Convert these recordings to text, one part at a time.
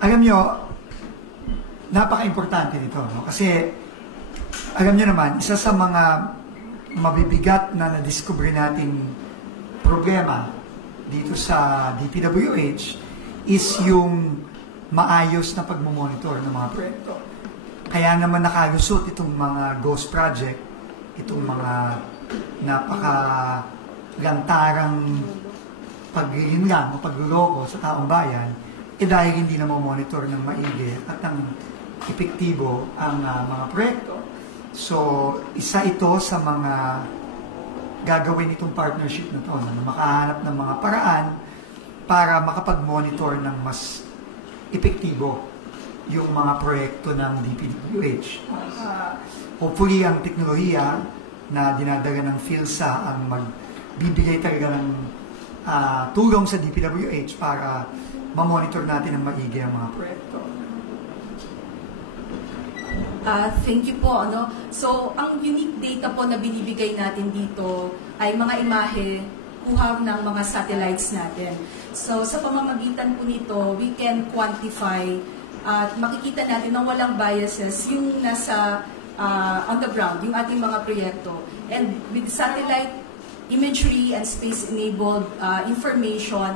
Alam nyo, napaka-importante nito. No? Kasi, alam nyo naman, isa sa mga mabibigat na na-discover nating problema dito sa DPWH is yung maayos na pagmamonitor ng mga proyekto. Kaya naman nakalusot itong mga ghost project, itong mga napaka-lantarang paghihinlang o pagluloko sa taong bayan, dahil hindi na monitor ng maigi at ng epektibo ang mga proyekto. So, isa ito sa mga gagawin itong partnership na ito, na makahanap ng mga paraan para makapag-monitor ng mas epektibo yung mga proyekto ng DPWH. Hopefully, ang teknolohiya na dinadala ng PhilSA ang magbibigay talaga ng tulong sa DPWH para ma-monitor natin ang maigi ang mga proyekto. Thank you po. So, ang unique data po na binibigay natin dito ay mga imahe kuha ng mga satellites natin. So, sa pamamagitan po nito, we can quantify at makikita natin na walang biases yung nasa on the ground, yung ating mga proyekto. And with satellite imagery and space-enabled information,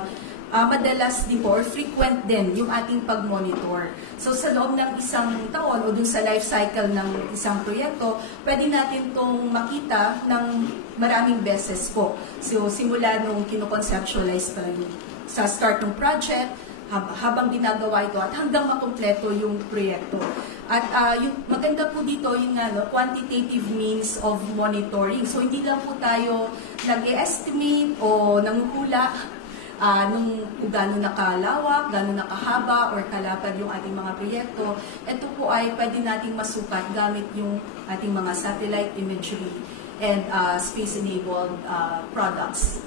madalas din po or frequent din yung ating pag-monitor. So sa loob ng isang taon o dun sa life cycle ng isang proyekto, pwede natin itong makita ng maraming beses po. So simula nung kino-conceptualize pa rin sa start ng project, habang ginagawa ito at hanggang makumpleto yung proyekto. At yung maganda po dito yung quantitative means of monitoring. So hindi lang po tayo nag-estimate o nanguhula kung gano'n nakalawak, gano'n nakahaba, or kalapad yung ating mga proyekto. Ito po ay pwede nating masukat gamit yung ating mga satellite imagery and space-enabled products.